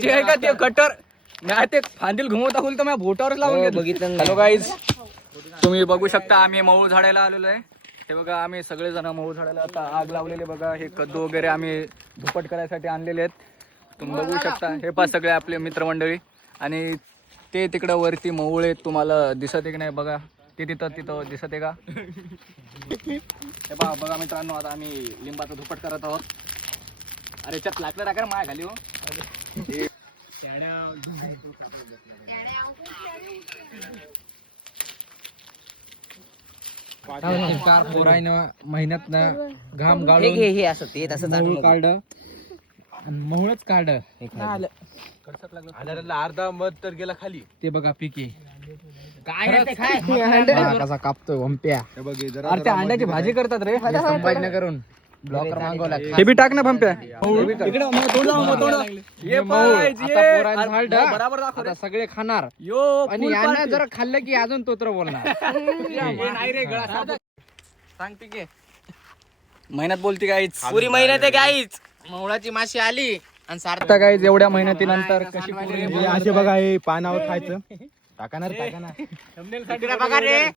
जे आहे का ते कटर नाही ते फांदील घुमवता होईल तर माझ्या बोटावरच लावून बघितलं. हॅलो गाईज, तुम्ही बघू शकता आम्ही मऊ झाडायला आलेलो आहे. हे बघा आम्ही सगळेजण मऊ झाडायला आता आग लावलेले बघा. हे कद्दू वगैरे आम्ही धुपट करायसाठी आणलेले आहेत. तुम्ही बघू शकता. हे पहा सगळे आपले मित्रमंडळी आणि ते तिकडं वरती मऊळे तुम्हाला दिसत आहे की नाही बघा. ते तिथं दिसत आहे का? हे पहा बघा मित्रांनो, आता आम्ही लिंबाचं धुपट करत आहोत. अरे त्यात लाकडं टाका माया खाली हो. महिन्यात घाम गाळून हे असं ते तसं काढ मोहळच काढ अर्धा मध तर गेला खाली. ते बघा पिके कसा कापतोय भंप्या. अरे त्या अंड्याची भाजी करतात रे संभाजीनगरून ब्लॉकर मागवला. हे बी टाक ना भंप्या. आता सगळे खाणार आणि यांना जर खाल्लं की अजून तोत्र बोलणार. सांग पिके मेहनत बोलती गाईच. पुरी मेहनत आहे गाईच. मवळाची माशी आली आणि आता गाईज एवढ्या मेहनतीनंतर कशी असे बघा हे पानावर खायचं. टाका ना बघा रे.